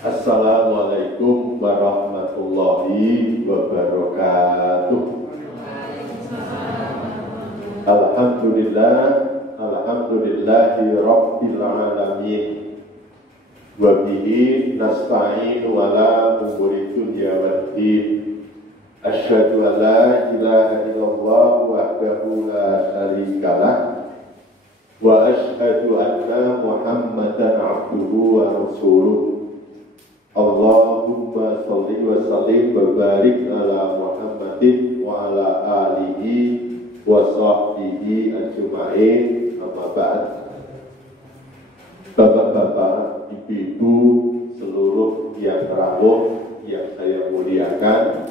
Assalamualaikum warahmatullahi wabarakatuh. Alhamdulillahi rabbil alamin. Wa bihi nasta'inu ala umuri dunya waddin. Asyhadu an la ilaha illallah wahdahu la syarika lah. Wa asyhadu anna Muhammadan abduhu wa rasuluh. Allahumma sholli wa sallim wa barik ala Muhammadin wa ala alihi wa sahbihi ajma'in. Amma ba'd. Bapak-bapak, ibu-ibu, seluruh yang rawuh yang saya muliakan,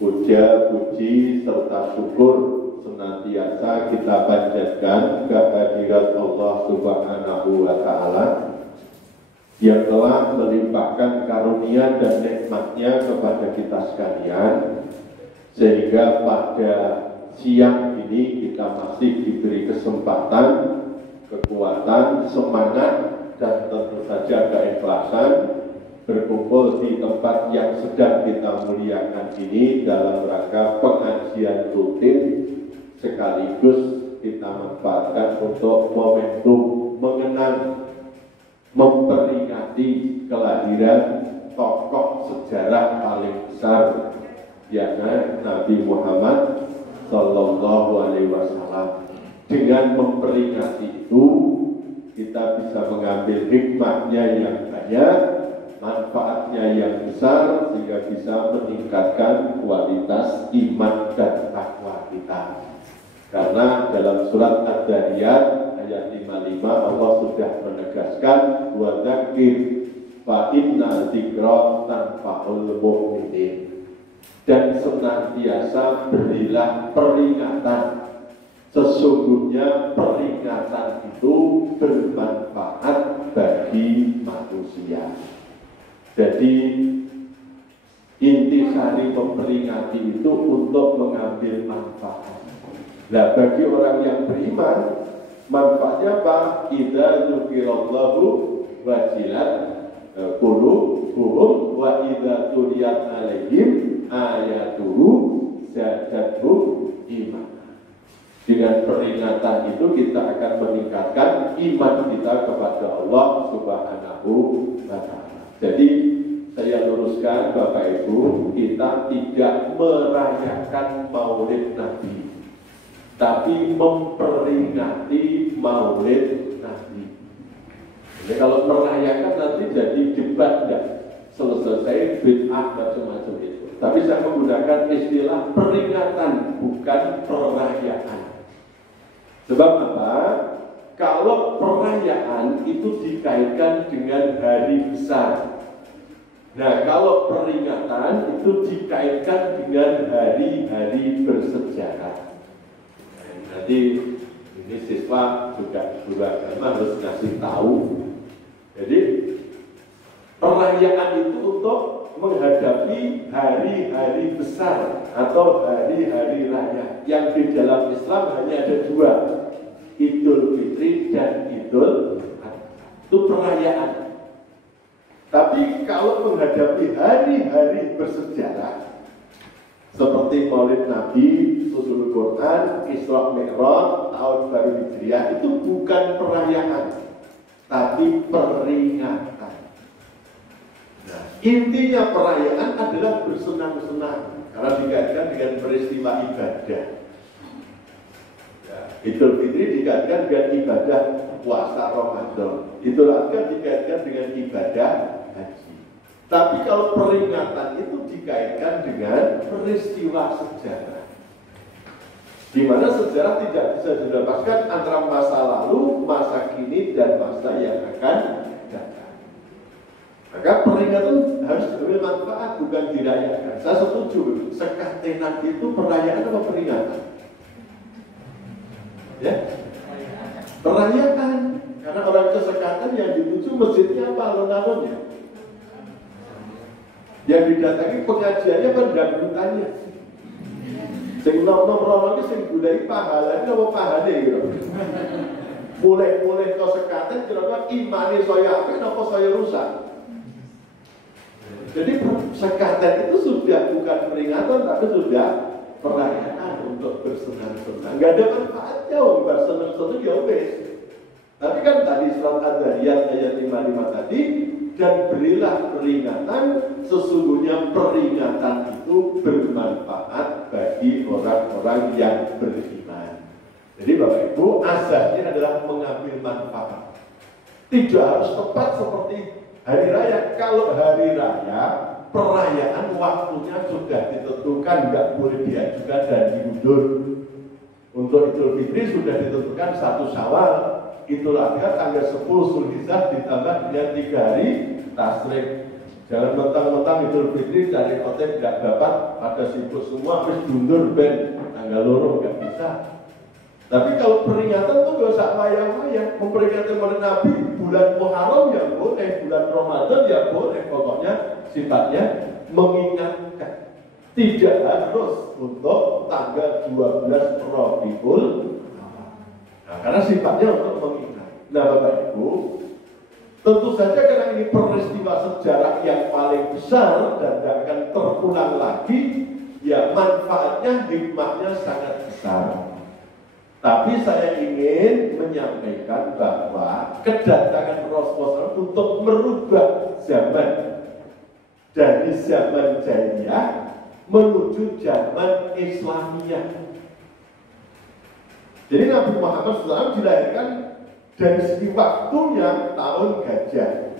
puja, puji, serta syukur senantiasa kita panjatkan kehadirat Allah Subhanahu wa Ta'ala yang telah melimpahkan karunia dan nikmatnya kepada kita sekalian, sehingga pada siang ini kita masih diberi kesempatan, kekuatan, semangat, dan tentu saja keikhlasan berkumpul di tempat yang sedang kita muliakan ini dalam rangka pengajian rutin, sekaligus kita manfaatkan untuk momentum mengenang, memperingati kelahiran tokoh sejarah paling besar, yakni Nabi Muhammad Sallallahu Alaihi Wasallam. Dengan memperingati itu, kita bisa mengambil hikmahnya yang banyak, manfaatnya yang besar, sehingga bisa meningkatkan kualitas iman dan takwa kita. Karena dalam surat Ad-Dariyat ayat 55 Allah sudah menegaskan, wa dzakir fa inna dzikra tanfa'ul mu'minin, dan senantiasa berilah peringatan, sesungguhnya peringatan itu bermanfaat bagi manusia. Jadi intisari memperingati itu untuk mengambil manfaat. Nah, bagi orang yang beriman, manfaatnya apa? Idza dzukirallahu wajilat qulubuhum wa idza tuliyat alaihim ayatuhu zadatuhum iman. Dengan peringatan itu kita akan meningkatkan iman kita kepada Allah Subhanahu wa Ta'ala. Jadi saya luruskan Bapak Ibu, kita tidak merayakan Maulid Nabi, tapi memperingati Maulid Nabi. Jadi kalau merayakan nanti jadi debat, enggak selesai bid'ah macam-macam itu. Tapi saya menggunakan istilah peringatan, bukan perayaan. Sebab apa? Kalau perayaan itu dikaitkan dengan hari besar. Nah, kalau peringatan itu dikaitkan dengan hari-hari bersejarah. Nanti ini siswa juga guru agama harus ngasih tahu. Jadi perayaan itu untuk menghadapi hari-hari besar atau hari-hari raya yang di dalam Islam hanya ada dua, Idul Fitri dan Idul Adha. Itu perayaan. Tapi kalau menghadapi hari-hari bersejarah seperti Maulid Nabi, Nuzul Quran, Isra Mi'raj, Tahun Baru Hijriah, itu bukan perayaan, tapi peringatan. Nah, intinya perayaan adalah bersenang-senang karena dikaitkan dengan peristiwa ibadah. Ya, Idul Fitri dikaitkan dengan ibadah puasa Ramadan. Idul Adha dikaitkan dengan ibadah haji. Tapi kalau peringatan itu dikaitkan dengan peristiwa sejarah, di mana sejarah tidak bisa dilepaskan antara masa lalu, masa kini, dan masa yang akan datang. Maka peringatan harus diambil manfaat, bukan dirayakan. Saya setuju, sekatenan itu perayaan atau peringatan? Ya, perayaan. Karena orang kesekatan yang dituju masjidnya apa alun-alunnya? Yang didatangi pengajiannya pendangdutannya. Sing nom-nom rono iki sing goleki pahalane apa pahane gitu. Mulai-mulai kesekatan kira-kira imane saya apik apa saya rusak. Jadi sekatan itu sudah bukan peringatan tapi sudah perayaan untuk bersenang-senang. Enggak ada manfaatnya wong bersenang-senang ya wis. Tapi kan tadi surat Ad-Dariyat ayat 55 tadi, dan berilah peringatan, sesungguhnya peringatan itu bermanfaat bagi orang-orang yang beriman. Jadi Bapak Ibu, asasnya adalah mengambil manfaat. Tidak harus tepat seperti hari raya. Kalau hari raya, perayaan waktunya sudah ditentukan, nggak boleh diajukan dan diundur. Untuk Idul Fitri sudah ditentukan 1 Syawal. Itulah dia tanggal 10 Zulhijjah ditambah dengan 3 hari tasrik. Jangan mentang-mentang Idul Fitri dari khotib tidak dapat, pada sibuk semua habis mundur ben tanggal loro nggak bisa. Tapi kalau peringatan tuh nggak usah wayang-wayang. Memperingati Maulid Nabi bulan Muharram ya boleh, bulan Ramadan ya boleh. Pokoknya sifatnya mengingatkan. Tidak harus untuk tanggal 12 Rabiul. Nah, karena sifatnya untuk mengingat. Nah, Bapak Ibu, tentu saja karena ini peristiwa sejarah yang paling besar dan tidak akan terulang lagi, ya manfaatnya, hikmahnya sangat besar. Tapi saya ingin menyampaikan bahwa kedatangan Rasulullah untuk merubah zaman dari zaman jahiliyah menuju zaman Islamiyah. Jadi Nabi Muhammad SAW dilahirkan dari segi waktunya tahun gajah,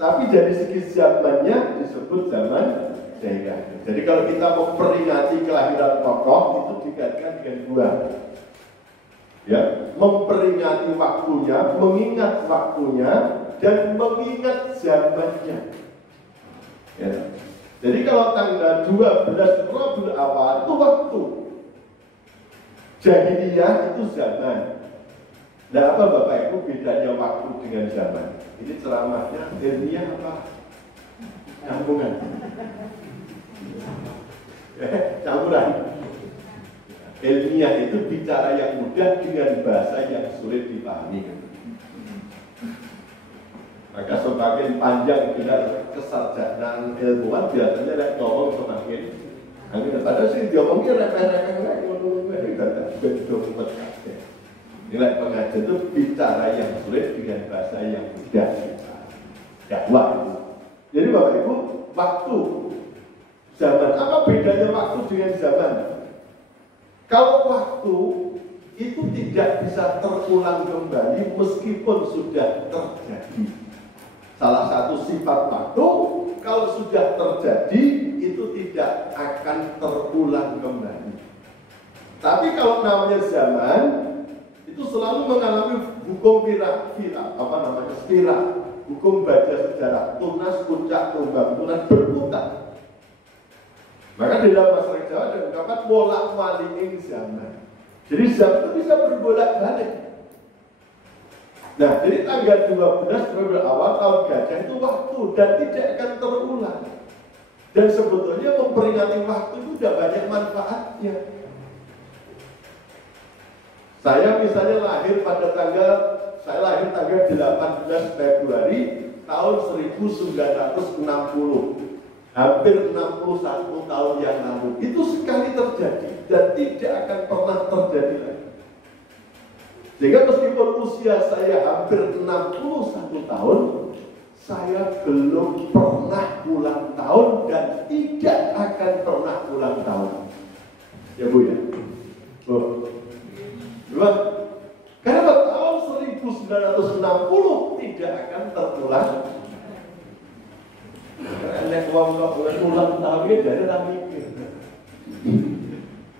tapi dari segi zamannya disebut zaman jahiliyah. Jadi kalau kita memperingati kelahiran tokoh itu dikaitkan dengan 2, ya, memperingati waktunya, mengingat waktunya, dan mengingat zamannya. Ya. Jadi kalau tanggal 12 Rabiul Awal itu waktu. Jahiliyah itu zaman. Nah, apa Bapak Ibu bedanya waktu dengan zaman? Ini ceramahnya ilmiah apa? Campuran. Campuran. Ilmiah itu bicara yang mudah dengan bahasa yang sulit dipahami. Maka semakin panjang gelar kesarjanaan ilmuwan biasanya ngomong semakin padahal sih diomongnya remeh-remeh nilai pengajian itu bicara yang sulit dengan bahasa yang mudah. Dakwah. Jadi Bapak Ibu, waktu zaman, apa bedanya waktu dengan zaman? Kalau waktu itu tidak bisa terulang kembali meskipun sudah terjadi. Salah satu sifat waktu, kalau sudah terjadi itu tidak akan terulang kembali. Tapi kalau namanya zaman itu selalu mengalami hukum spiral, hukum baca sejarah, tunas, puncak, tumbang, tunas, berputar. Maka di dalam bahasa Jawa ada ungkapan bolak-balik zaman. Jadi zaman itu bisa berbolak-balik. Nah, jadi tanggal 12 Rabiul Awal tahun gajah itu waktu dan tidak akan terulang. Dan sebetulnya memperingati waktu itu sudah banyak manfaatnya. Saya misalnya lahir saya lahir tanggal 18 Februari tahun 1960. Hampir 61 tahun yang lalu. Itu sekali terjadi dan tidak akan pernah terjadi lagi. Sehingga meskipun usia saya hampir 61 tahun, saya belum pernah ulang tahun dan tidak akan pernah ulang tahun. Ya Bu ya? Bu. Karena tahun 1960 tidak akan terulang. Nek wong kok ulang tahunnya dari orang mikir.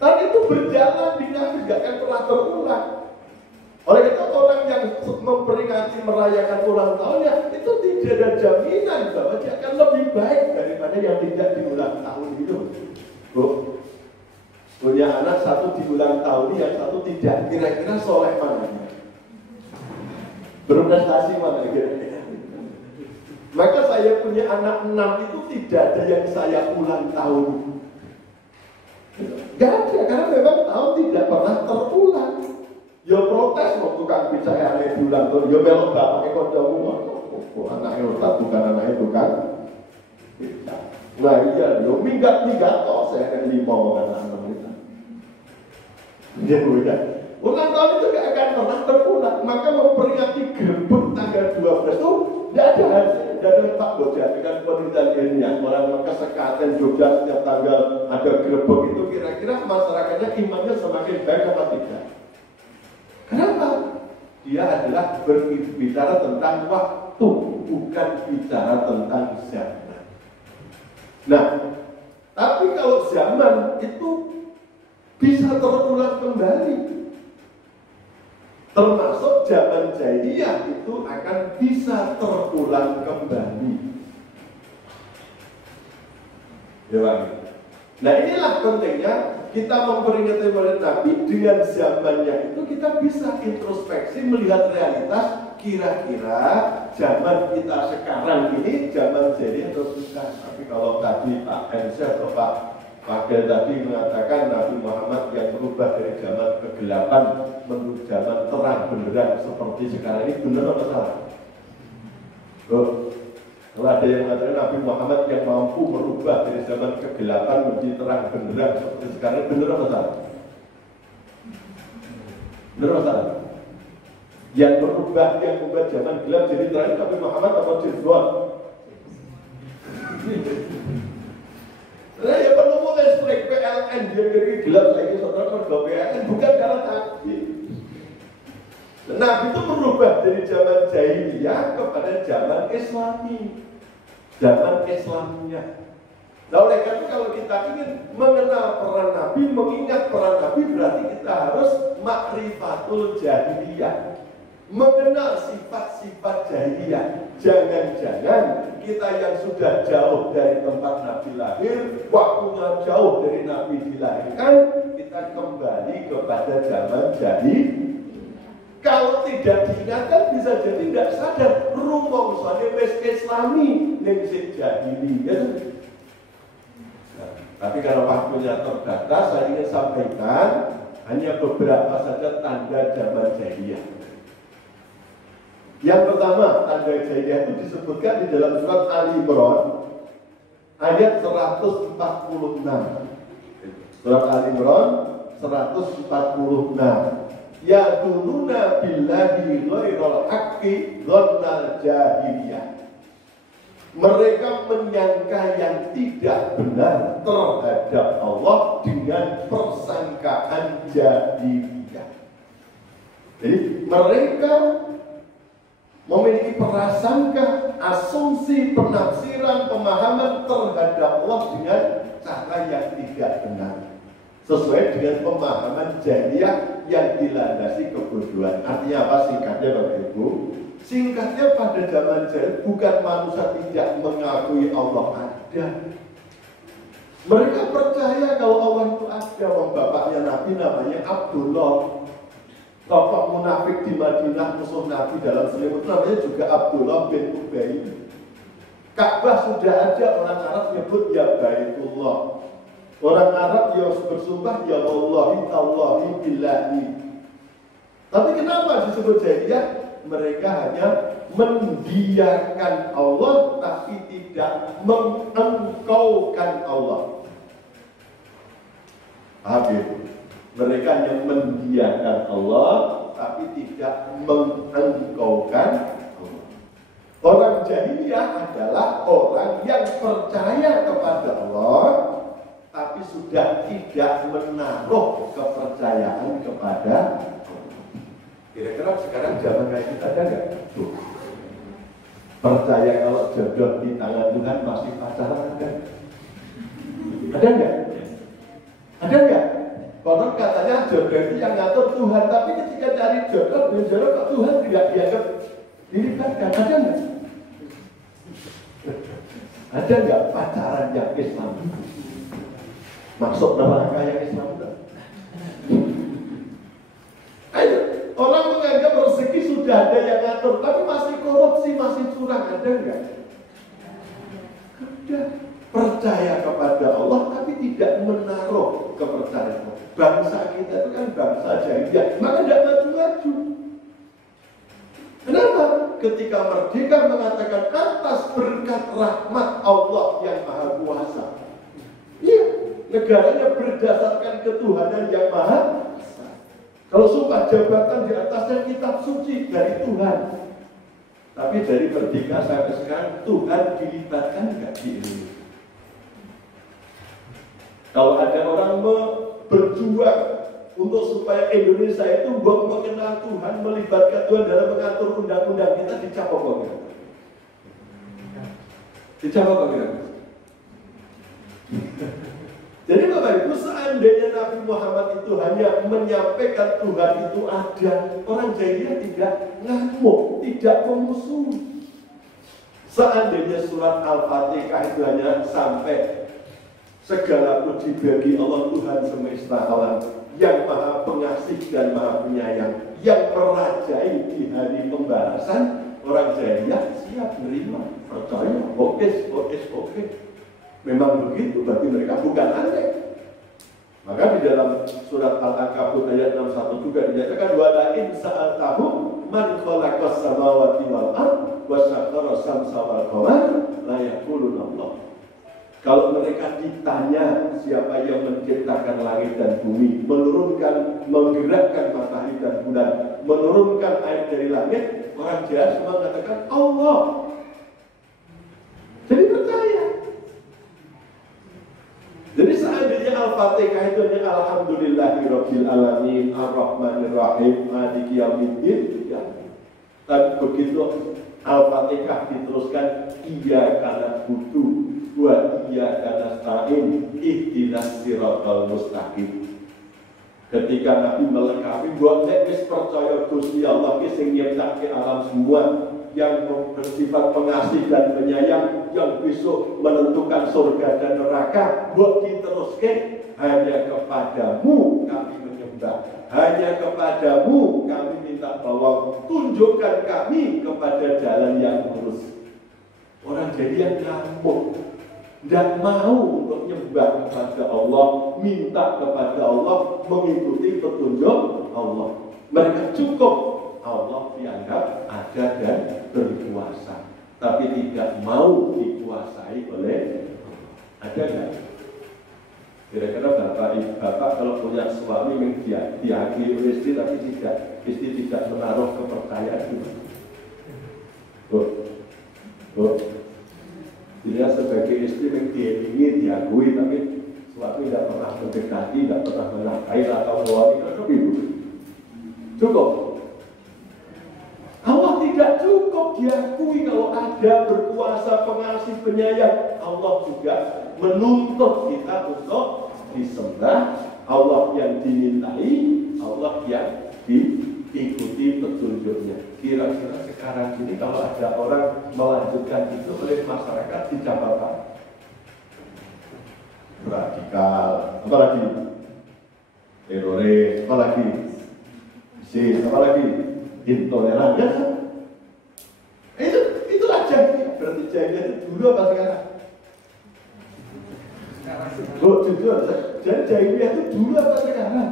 Tapi itu berjalan dinamik, gak akan pernah terulang. Oleh itu orang yang memperingati merayakan ulang tahunnya itu tidak ada jaminan bahwa dia akan lebih baik daripada yang tidak diulang tahun itu. Bu, Punya anak satu diulang tahun, yang satu tidak. Kira-kira soleh mana? Berprestasi mana kira-kira? Maka saya punya anak 6 itu tidak ada yang saya ulang tahun. Gak ada, karena memang tahun tidak pernah terulang. Ya protes mau tukang bicara yang diulang tahun. Ya melok bapaknya kondomu. Anaknya otak bukan anaknya tukang. Nah iya, yo minggat-minggat toh saya kan 5 anak-anak kita. Ya udah. Ulang tahun itu gak akan pernah terulang. Maka memperingati Grebek tanggal 12 itu tidak ada hasilnya. Tidak ada Pak Boja dengan penelitian ilmiah. Orang kesekaten Jogja setiap tanggal ada Grebek itu kira-kira masyarakatnya imannya semakin baik atau tidak? Kenapa? Dia adalah berbicara tentang waktu, bukan bicara tentang zaman. Nah, tapi kalau zaman itu bisa terulang kembali. Termasuk zaman jahiliyah itu akan bisa terulang kembali. Ya, nah inilah pentingnya kita memperingati Maulid Nabi dengan zamannya itu kita bisa introspeksi melihat realitas kira-kira zaman kita sekarang ini zaman jahiliyah atau bukan. Tapi kalau tadi Pak Ensyah atau Pak Wakil tadi mengatakan Nabi Muhammad yang berubah dari zaman kegelapan menuju zaman terang benderang seperti sekarang ini benar atau salah? Kalau ada yang mengatakan Nabi Muhammad yang mampu merubah dari zaman kegelapan menjadi terang benderang seperti sekarang ini benar atau salah? Benar atau salah? Yang berubah, yang membuat zaman gelap jadi terang Nabi Muhammad atau Jirgon? Nah ya perlu listrik PLN dia kira gelap lagi saudara kalau PLN bukan karena Nabi. Nabi itu merubah dari zaman jahiliyah kepada zaman Islami, zaman Islamnya. Nah oleh karena kalau kita ingin mengenal peran Nabi, mengingat peran Nabi berarti kita harus makrifatul jahiliyah, mengenal sifat-sifat jahiliyah. Jangan-jangan kita yang sudah jauh dari tempat Nabi lahir, waktunya jauh dari Nabi dilahirkan, kita kembali kepada zaman jahiliyah. Kalau tidak diingatkan bisa jadi tidak sadar. Rumong soalnya wis Islami ning sing jahiliyah. Nah, tapi kalau waktunya terbatas, saya ingin sampaikan hanya beberapa saja tanda zaman jahiliyah. Yang pertama, tanda jahiliyah itu disebutkan di dalam surat Ali Imran ayat 146. Surat Ali Imran 146. Ya dununa billahi ghairal haqqi dhannal jahiliyah. Mereka menyangka yang tidak benar terhadap Allah dengan persangkaan jahiliyah. Jadi mereka memiliki prasangka, asumsi, penafsiran, pemahaman terhadap Allah dengan cara yang tidak benar, sesuai dengan pemahaman jahiliyah yang dilandasi kebodohan. Artinya apa singkatnya Bapak Ibu? Singkatnya pada zaman jahiliyah bukan manusia tidak mengakui Allah ada. Mereka percaya kalau Allah itu ada. Bapaknya Nabi namanya Abdullah. Tokoh munafik di Madinah, musuh Nabi dalam selimut namanya juga Abdullah bin Ubay. Ka'bah sudah ada, orang Arab nyebut ya Baitullah. Orang Arab yang bersumpah ya wallahi tallahi billahi. Tapi kenapa disebut jahiliyah? Mereka hanya mendiakan Allah tapi tidak mengengkaukan Allah. Paham ya? Mereka yang mendiakan Allah tapi tidak mengengkaukan Allah. Orang jahiliyah adalah orang yang percaya kepada Allah tapi sudah tidak menaruh kepercayaan kepada Allah. Kira-kira sekarang zaman kayak kita ada nggak? Percaya kalau jodoh di tangan Tuhan masih pacaran ada? Ada nggak? Ada nggak? Konon katanya jodoh itu yang ngatur Tuhan, tapi ketika cari jodoh kok Tuhan tidak dianggap dilibatkan. Ada nggak? Ada nggak pacaran yang Islam? Masuk neraka yang Islam itu? sudah ada yang ngatur, tapi masih korupsi, masih curang, ada enggak? Ada. Percaya kepada Allah, tapi tidak menaruh kepercayaan. Bangsa kita itu kan bangsa jahiliyah, maka tidak maju-maju. Kenapa? Ketika merdeka mengatakan atas berkat rahmat Allah yang Maha Kuasa. Iya, negaranya berdasarkan ketuhanan yang Maha Kuasa. Kalau sumpah jabatan di atasnya kitab suci dari Tuhan. Tapi dari merdeka sampai sekarang Tuhan dilibatkan nggak di Indonesia? Kalau ada orang berjuang untuk supaya Indonesia itu mengenal Tuhan, melibatkan Tuhan dalam mengatur undang-undang kita, dicap apa kira? Dicap apa kira? Jadi Bapak Ibu, seandainya Nabi Muhammad itu hanya menyampaikan Tuhan itu ada, orang jahiliyah tidak ngamuk, tidak memusuhi. Seandainya surat Al-Fatihah itu hanya sampai segala puji bagi Allah Tuhan semesta alam yang Maha Pengasih dan Maha Penyayang, yang merajai di hari pembalasan, orang jahiliyah siap menerima, percaya, oke. Memang begitu, bagi mereka bukan aneh. Maka di dalam surat Al-Ankabut ayat 61 juga dinyatakan walain sa'altahum man khalaqas samawati wal ard wa sakhkhara samsa wal qamar la yaquluna Allah. Kalau mereka ditanya siapa yang menciptakan langit dan bumi, menggerakkan matahari dan bulan, menurunkan air dari langit, orang jahat semua mengatakan Allah. Jadi percaya. Jadi seandainya Al-Fatihah itu hanya Alhamdulillahirabbil alamin Ar-Rahmanir Rahim Maliki Yaumiddin, ya. Tapi begitu Al-Fatihah diteruskan iyyaka na'budu wa iyyaka nasta'in ihdinas siratal mustaqim. Ketika Nabi melengkapi buat wis percaya Gusti Allah ki sing nyiptake alam semua, yang bersifat pengasih dan penyayang, yang besok menentukan surga dan neraka, buat diteruske hanya kepadamu kami menyembah, hanya kepadamu kami minta tolong, tunjukkan kami kepada jalan yang lurus. Orang jadi yang ngamuk, tidak mau untuk nyembah kepada Allah, minta kepada Allah, mengikuti petunjuk Allah. Mereka cukup Allah dianggap ada dan berkuasa, tapi tidak mau dikuasai oleh Allah. Ada nggak? Kira-kira bapak kalau punya suami yang dihakimi oleh istri, tapi istri tidak menaruh kepercayaan itu. Dia sebagai istri yang diiringi, diakui, tapi suami tidak pernah mendekati, tidak pernah menafkahi atau mewakili ibu. Cukup. Allah tidak cukup diakui kalau ada berkuasa, pengasih, penyayang. Allah juga menuntut kita untuk disembah. Allah yang dimintai, Allah yang diikuti petunjuknya. Kira-kira sekarang ini kalau ada orang melanjutkan itu oleh masyarakat dicap apa? Radikal, apalagi teroris, apalagi apalagi intoleran, ya kan? Itulah jahiliyah. Berarti jahiliyah itu dulu apa sekarang? Jujur, jadi jahiliyah itu dulu apa sekarang?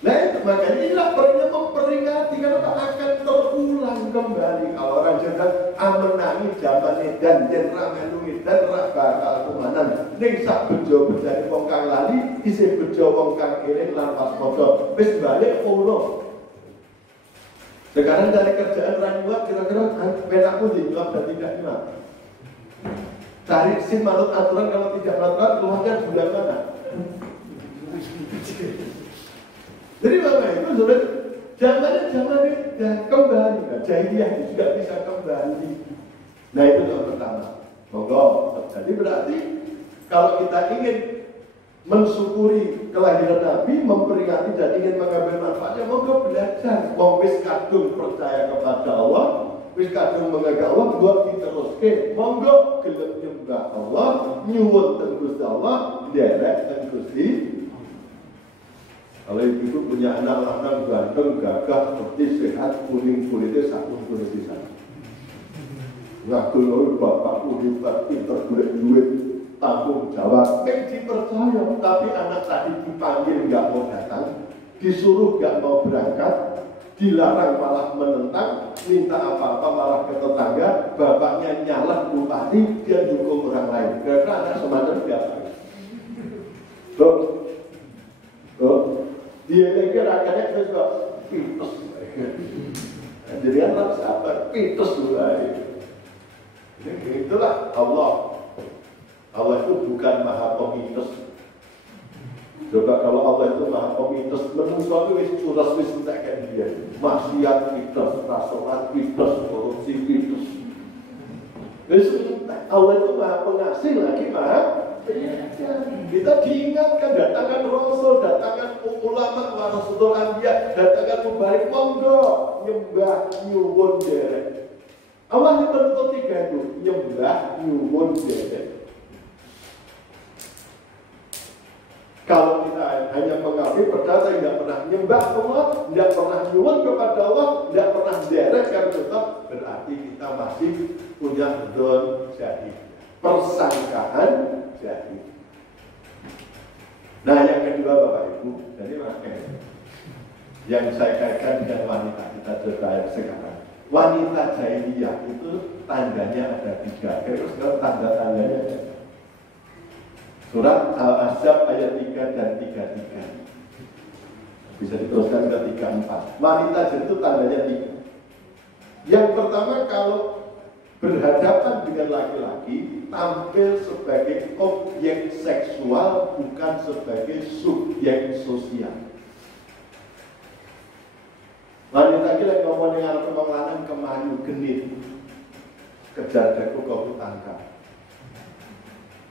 Nah itu makanya inilah memperingati karena akan terulang kembali. Kalau orang jenderal amenangi zaman dan jenderal melungi dan bakal kumanan. Ning sak bejo bejane wong kang lali, isih bejo wong kang eling lan pas padha. Wis balik ono. Sekarang dari kerjaan ranyuak kira-kira penakku dinyuap dan tidak nyuap. Cari sin manut aturan, kalau tidak aturan keluarnya bulan mana? Jadi Bapak Ibu sudah zamannya dan kembali, nah, jahiliyah juga bisa kembali. Nah itu yang pertama. Monggo. Jadi berarti kalau kita ingin mensyukuri kelahiran Nabi, memperingati dan ingin mengambil manfaatnya, monggo belajar. Wis kadung percaya kepada Allah, wis kadung mengagai Allah, buat diteruske. Monggo gelem nyembah Allah, nyuwun teng Gusti Allah, nderek teng Gusti Kalau ibu punya anak lanang ganteng, gagah, seperti sehat, kuning kulitnya sabun kulit di sana. Ngaku bapakku hebat, pinter duit, tanggung jawab. Dipercaya, tapi anak tadi dipanggil nggak mau datang, disuruh nggak mau berangkat, dilarang malah menentang, minta apa-apa malah ke tetangga, bapaknya nyalak bupati, dia dukung orang lain. Karena anak semacam biasa. Dia pikir akhirnya terus kok pitus. Jadi anak sabar, pitus mulai. Itulah Allah. Allah itu bukan maha pemitus. Coba kalau Allah itu maha pemitus, menungso itu wis curas wis entekkan dia. Maksiat pitus, rasulat pitus, korupsi pitus. Allah itu maha pengasih lagi maha. Kita diingatkan datangan Rasul, datangan ulama, warasatul anbiya, datangan mubarik, monggo nyembah nyuwun derek. Allah yang menuntut tiga itu, nyembah nyuwun derek. Kalau kita hanya mengakui percaya tidak pernah nyembah Allah, tidak pernah nyuwun kepada Allah, tidak pernah derek kan tetap, berarti kita masih punya dzon jahil, persangkaan jahil. Nah yang kedua Bapak Ibu, jadi makanya yang saya kaitkan dengan wanita kita cerita sekarang. Wanita jahiliyah itu tandanya ada 3. Kira-kira tanda-tandanya ada. Surat Al-Ahzab ayat 3 dan 33. Bisa diteruskan ke 34. Wanita itu tandanya 3. Yang pertama, kalau berhadapan dengan laki-laki, tampil sebagai objek seksual, bukan sebagai subjek sosial. Wanita kita ngomong dengan orang kemayu genit, kejar daku kau tangkap,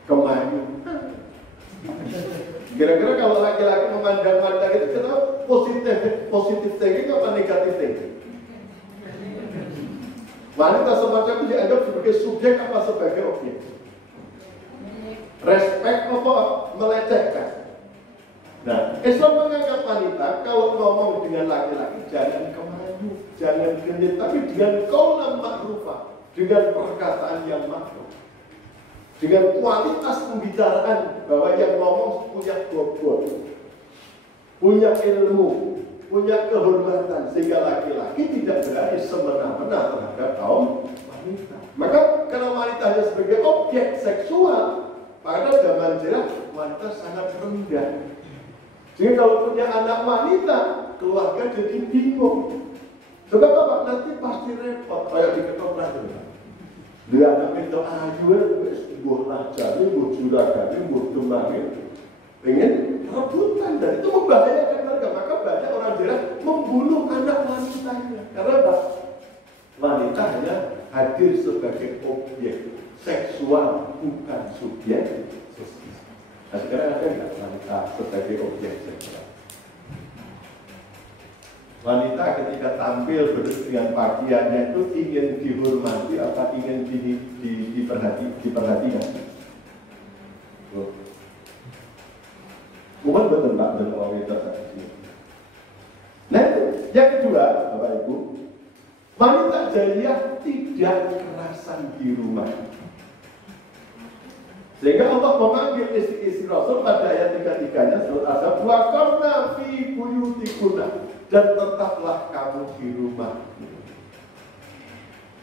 kemayu. Kira-kira kalau laki-laki memandang wanita itu, kenapa positif thinking apa negatif thinking? Wanita semacam itu dianggap sebagai subjek apa sebagai objek? Respect apa melecehkan? Nah, Islam menganggap wanita kalau ngomong dengan laki-laki jangan kemayu, jangan genit, tapi dengan qaulan ma'rufah, dengan perkataan yang makruh, dengan kualitas pembicaraan bahwa yang ngomong punya bobot, punya ilmu, punya kehormatan, sehingga laki-laki tidak berani semena-mena terhadap kaum wanita. Maka kalau wanita hanya sebagai objek seksual, pada zaman jelas wanita sangat rendah. Jadi kalau punya anak wanita, keluarga jadi bingung. Coba Bapak nanti pasti repot, kayak di ketoprak itu. Dia anak itu ayu, buah lajari, buah juragani, buah demangin, pengen rebutan, dan itu membahayakan keluarga. Maka banyak orang jelas membunuh anak wanitanya. Karena apa? Wanita hanya hadir sebagai objek seksual, bukan subjek sosial. Nah sekarang ada nggak wanita sebagai objek seksual? Wanita ketika tampil dengan pakaiannya itu ingin dihormati apa ingin diperhatikan? Bukan betul Pak dengan wanita saksi. Nah itu yang kedua Bapak Ibu, wanita jahiliyah tidak kekerasan di rumah. Sehingga Allah memanggil istri-istri Rasul pada ayat 33-nya surat Al-Ahzab, wa qarna fi buyutikunna, dan tetaplah kamu di rumah.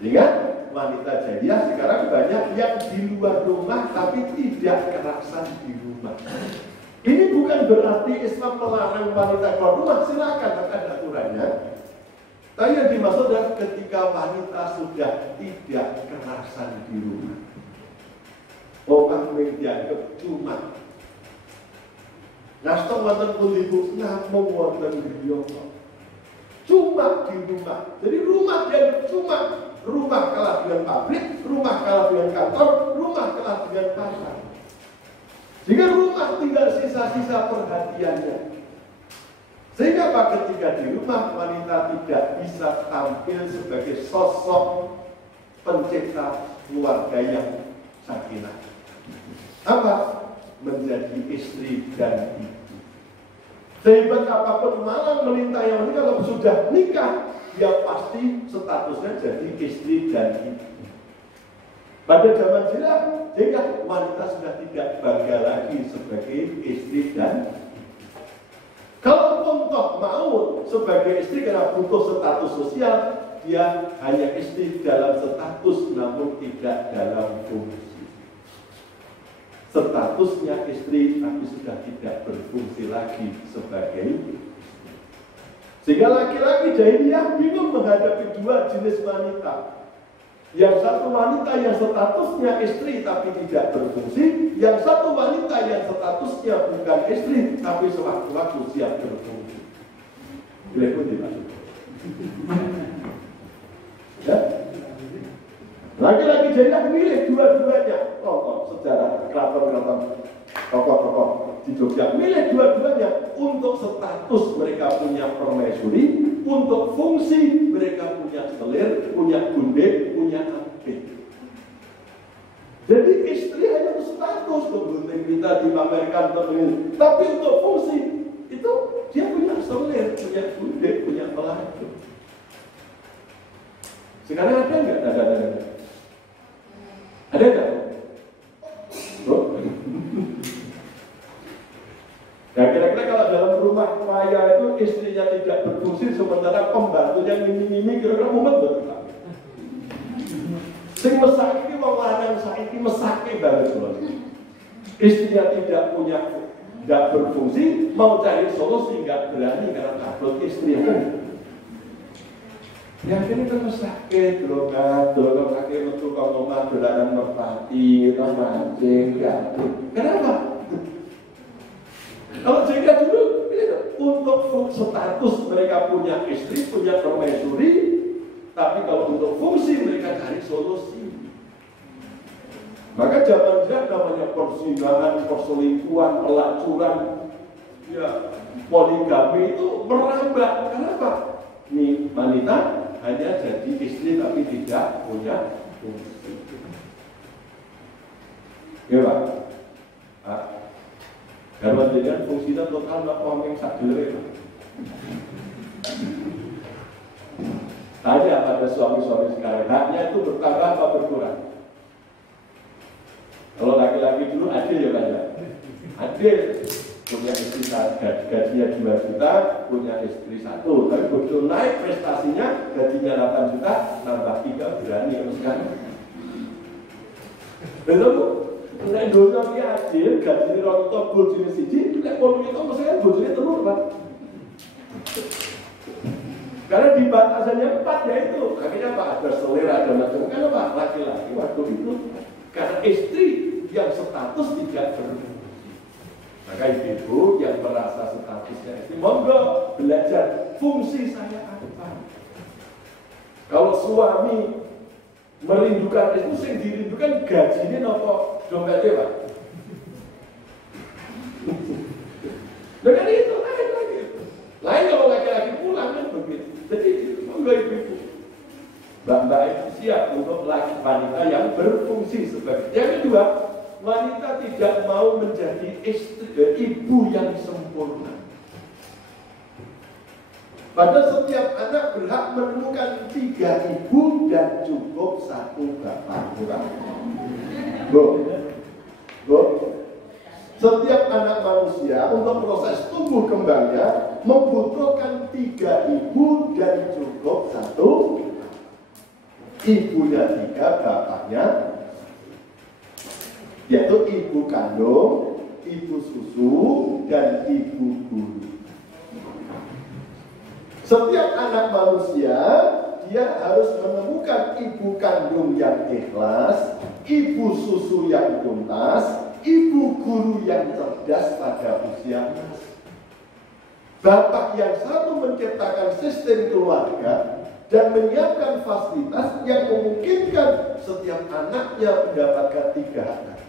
Ingat, wanita jahiliyah sekarang banyak yang di luar rumah tapi tidak kekerasan di rumah. Ini bukan berarti Islam melarang wanita keluar rumah, silakan ada aturannya. Tapi yang dimaksud adalah ketika wanita sudah tidak kekerasan di rumah. Orang yang dianggap cuma nastong wonten pundi-pundi namung wonten griya. Cuma di rumah. Jadi rumah dianggap cuma. Rumah kalah dengan pabrik, rumah kalah dengan kantor, rumah kalah dengan pasar. Sehingga rumah tinggal sisa-sisa perhatiannya. Sehingga ketika di rumah wanita tidak bisa tampil sebagai sosok pencipta keluarga yang sakinah. Apa? Menjadi istri dan ibu. Sehebat apapun malang melintang yang menikah, kalau sudah nikah, dia pasti statusnya jadi istri dan ibu. Pada zaman jika wanita sudah tidak bangga lagi sebagai istri dan ibu. Kalau toh mau sebagai istri karena butuh status sosial, dia hanya istri dalam status namun tidak dalam fungsi. Statusnya istri tapi sudah tidak berfungsi lagi sebagai istri. Sehingga laki-laki jahiliyah bingung menghadapi dua jenis wanita. Yang satu wanita yang statusnya istri tapi tidak berfungsi, yang satu wanita yang statusnya bukan istri tapi sewaktu-waktu siap berfungsi. Boleh pun dimaksud. Ya? Laki-laki jahiliyah milih dua-duanya. Sejarah keraton-keraton tokoh-tokoh di Jogja milih dua-duanya untuk status mereka punya permaisuri, untuk fungsi mereka punya selir, punya gunde, punya ampit. Jadi istri hanya untuk status, kemudian kita dipamerkan teman, tapi untuk fungsi itu dia punya selir, punya gunde, punya pelaku. Sekarang ada nggak? Ada nggak? Bro? Ya kira-kira kalau dalam rumah kaya itu istrinya tidak berfungsi sementara pembantunya mimi-mimi kira-kira mumet betul. Sing mesake iki wong lanang saiki mesake banget loh. Istrinya tidak berfungsi, mau cari solusi nggak berani karena takut istri kan. Ya ini kan sakit, dolan kaki metu kok omah dolanan merpati, kita mancing, ya. Kenapa? Kalau jika dulu untuk status mereka punya istri, punya permaisuri, tapi kalau untuk fungsi mereka cari solusi. Maka zaman namanya persinggahan, perselingkuhan, pelacuran, ya poligami itu merambah. Kenapa? Ini wanita hanya jadi istri tapi tidak punya fungsi. Ya Pak? Karena dengan fungsinya total nggak ngomong sadar. Tanya pada suami-suami sekarang, haknya itu bertambah atau berkurang? Kalau laki-laki dulu adil ya Pak ya? Adil. Punya istri gajinya 2 juta, punya istri 1. Tapi begitu naik prestasinya, gajinya 8 juta, nambah 3 berani harus kan? Betul Bu? Nek Indonesia ini adil, gajinya orang itu bojone siji, nek kono itu maksudnya bojone telur Pak. Karena di batasannya 4 ya itu, akhirnya Pak ada selera, ada macam kan Pak, laki-laki waktu itu karena istri yang status tidak berfungsi. Maka ibu yang merasa statusnya istri, monggo belajar fungsi saya apa. Kalau suami merindukan itu, yang dirindukan gajinya nopo dompetnya Pak. Dengan itu lain lagi. Lain kalau laki-laki pulang kan begitu. Jadi monggo ibu-ibu, mbak-mbak itu siap untuk laki wanita yang berfungsi sebagai. Yang kedua, wanita tidak mau menjadi ibu yang sempurna. Padahal setiap anak berhak menemukan 3 ibu dan cukup 1 bapak. Bu, setiap anak manusia untuk proses tumbuh kembangnya membutuhkan 3 ibu dan cukup 1. Ibunya 3, bapaknya, yaitu ibu kandung, ibu susu, dan ibu guru. Setiap anak manusia, dia harus menemukan ibu kandung yang ikhlas, ibu susu yang tuntas, ibu guru yang cerdas pada usia emas. Bapak yang satu menciptakan sistem keluarga dan menyiapkan fasilitas yang memungkinkan setiap anaknya mendapatkan 3 anak.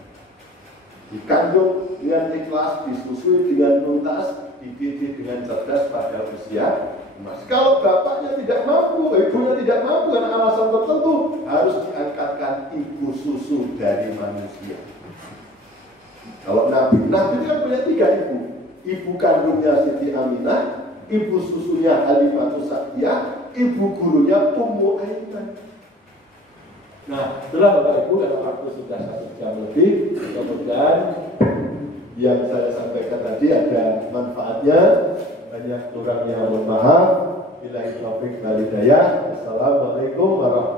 Dikandung dengan ikhlas, disusui dengan tuntas, dididik dengan cerdas pada usia emas. Kalau bapaknya tidak mampu, ibunya tidak mampu karena alasan tertentu, harus diangkatkan ibu susu dari manusia. Kalau Nabi kan punya 3 ibu. ibu kandungnya Siti Aminah, ibu susunya Halimatus Sa'diyah, ibu gurunya Ummu Aiman. Nah, itulah Bapak Ibu, karena waktu sudah 1 jam lebih, kemudian yang saya sampaikan tadi ada manfaatnya, banyak kurangnya mohon maaf. Billahi taufiq wal hidayah. Assalamualaikum warahmatullahi wabarakatuh.